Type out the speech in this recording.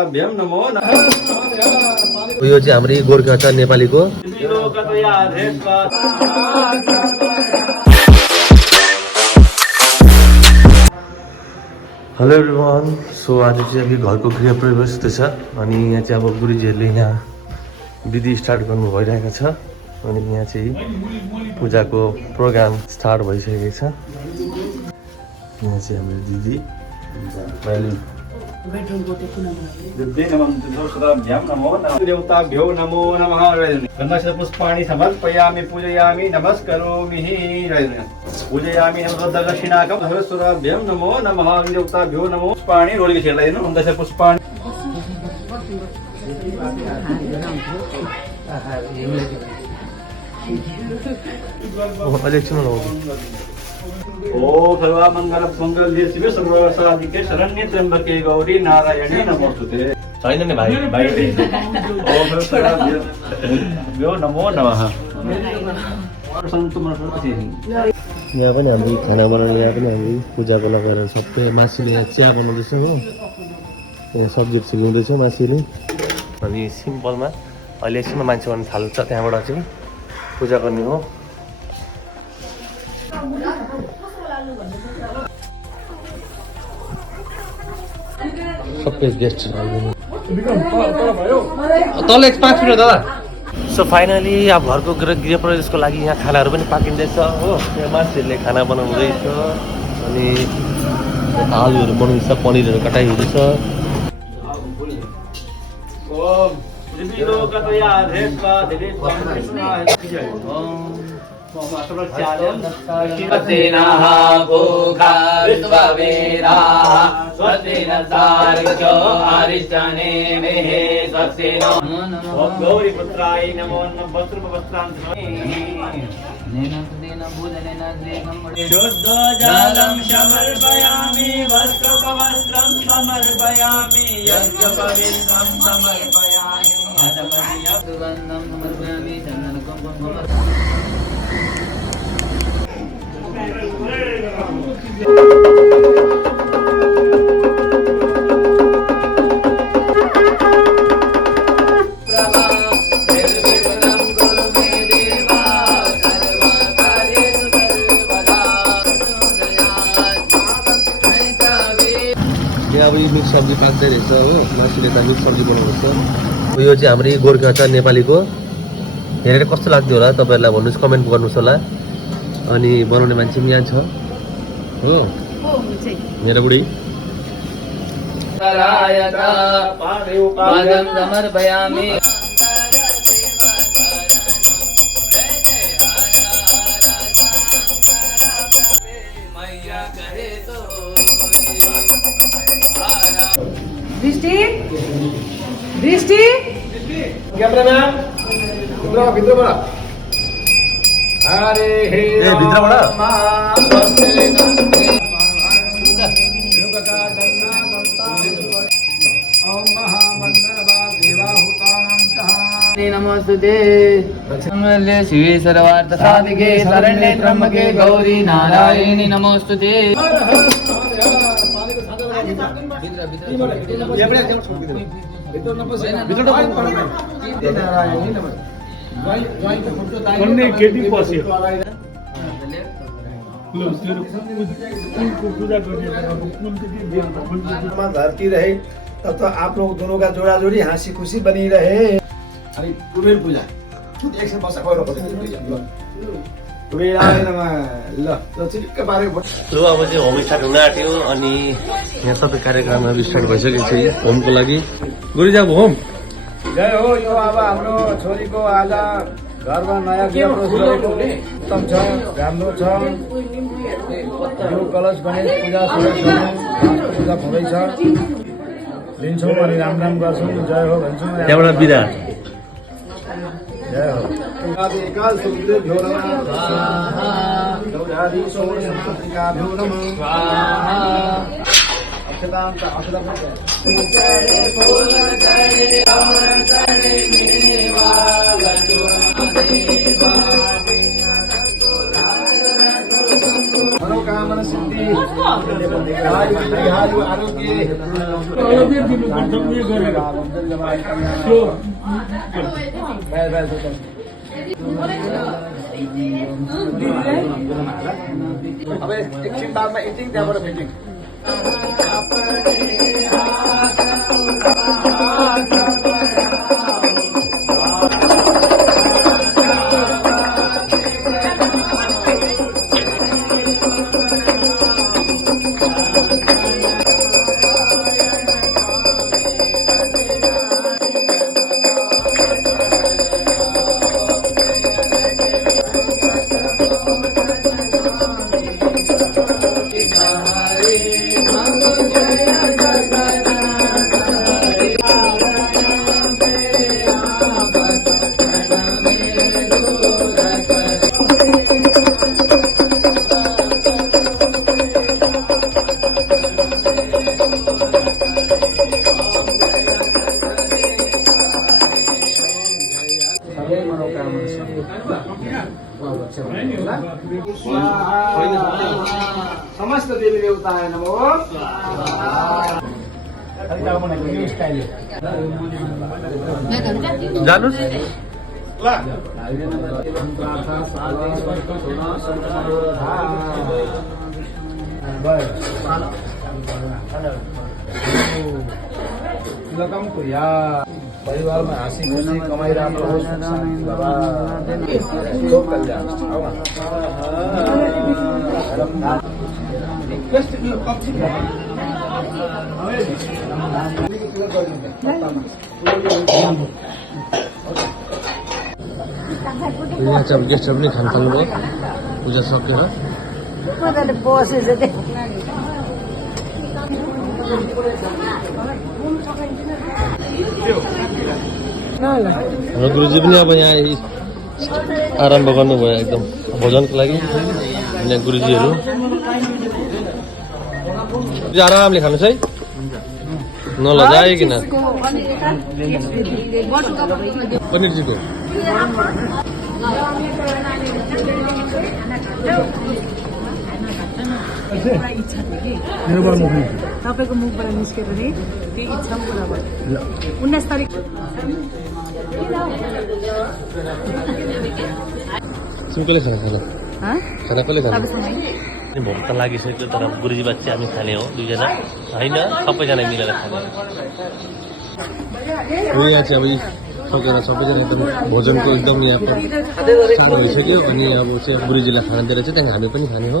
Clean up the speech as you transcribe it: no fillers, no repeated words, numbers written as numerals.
सरस्वराभ्याम नमो नमः। यो चाहिँ हाम्रो गोर्खा छ नेपालीको। हेलो एभ्रिवान, सो आज चाहिँ अघि घरको गृह प्रवेश हुँदैछ अनि यहाँ चाहिँ अब गुरुजीहरूले यहाँ विधि स्टार्ट गर्नु भइरहेको छ अनि यहाँ चाहिँ पूजाको प्रोग्राम स्टार्ट भइसकेको छ। यहाँ चाहिँ हाम्रो दिदी देवताभ्यो नमो नमः। गन्धस्य पुष्पाणि समर्पयामि पूजयामि नमस्करोमि पूजयामि दक्षिणाकं सरस्वराभ्यां नमो नमः। देवताभ्यो नमो पुष्पाणि रोलिके छेड्लाइदिनु। गन्धस्य पुष्पाणि ओम सर्वमंगल मंगल्ये शिवे सर्वसाधिके शरण्ये त्र्यंबके गौरी नारायणी नमोस्तुते। छैन नि भाइ भाइ ओम सरस्वतीभ्यो नमो नमः। यहाँ पनि हामी खाना बनाउने, यहाँ पनि हामी पूजाको लगाएर सबै मासीले यहाँ चिया बनाउँदैछ हो। यहाँ सब्जी छिल्नुहुँदैछ मासीले अनि सिम्पलमा अहिले एकछिनमा मान्छे आउनु थाल्छ, त्यहाँबाट चाहिँ पूजा गर्ने हो। सबै गेस्ट तल 5 मिनट दादा। सो फाइनली अब घरको गृह प्रवेशको लागि यहाँ खानाहरू पनि पाकिँदैछ हो। यहाँ मान्छेहरूले खाना बनाउँदैछ अनि आलुहरू बनाउँदैछ, पनिरहरू कटाइहुँदैछ। गौरी पुत्राय नमो नमः। शुद्धजलं समर्पयामि वस्त्रपवस्त्रं समर्पयामि यज्ञपवित्रं समर्पयामि सुगन्धं समर्पयामि चन्दनकुङ्कुमं। अब यो मिक्स सब्जी पाक्दै रहेछ हो। मासुले त मिक्स सब्जी बनाउँदैछ। यो चाहिँ हाम्रो गोर्खा छ नेपालीको। हेरेर कस्तो लाग्थ्यो होला तपाईँहरूलाई भन्नुहोस्, कमेन्ट गर्नुहोस् होला। अनि बनाउने मान्छे पनि यहाँ छ हो मेरो बुढी। दृष्टि दृष्टि क्यामेराम्यान भित्रबाट हरे हे भित्रबाट नमोस्तुते मंगल्ये शिवे सर्वार्थ साधिके शरण्ये त्र्यंबके गौरी नारायणी नमोस्तुते। धरती रहे तब तो आप लोग दोनों का जोड़ा जोड़ी हंसी खुशी बनी रहे। अरे कुबेर पूजा एक से बस ल अब चाहिँ होम स्टार्ट हुन आँट्यो अनि यहाँ सबै कार्यक्रमहरू स्टार्ट भइसकेको छ होमको लागि। गुरुजी अब होम जय हो। यो अब हाम्रो छोरीको आज घरमा नयाँ गृह प्रवेश गरेको उत्तम छ, राम्रो छ। यो कलश पनि पूजा पूजा हुँदैछ, लिन्छौँ अनि राम राम गर्छौँ। जय हो भन्छौँ। त्यहाँबाट बिदा। जय हो। एकाल सुखदेभ्यो नमः स्वाहा। गौरादि षोडश संस्कृतिकाभ्यो नमः स्वाहा। अक्षतांत मनोकामना सिद्धि दीर्घायु आरोग्य अब एकछिन बादमा एकछिन त्यहाँबाट फिटिङ समस्त देवी देवताय नमो जानुस् लगम कुर्या परिवारमा हाँसी खुसी कमाइ राम्रो होस् लोक कल्याण यहाँ चाहिँ अब गेस्टहरू पनि खान थाल्नुभयो पूजा सकेर हाम्रो गुरुजी पनि अब यहाँ आरम्भ गर्नुभयो एकदम भोजनको लागि यहाँ गुरुजीहरू आरामले खानुहोस् है नलजाइकन पनिरजीको तपाईँको मुखबाट निस्क्यो भने त्यो इच्छा पुरा भयो 19 तारिक कसले खाना खाना कसले खाना भोक त लागिसक्यो तर गुरुजी बात चाहिँ हामी खाने हो दुईजना होइन सबैजना मिलेर खाने हो यहाँ चाहिँ अब सकेर सबैजना एकदम भोजनको एकदम यहाँ चाड भइसक्यो अनि अब चाहिँ गुरुजीलाई खाना दिएर चाहिँ त्यहाँदेखि हामी पनि खाने हो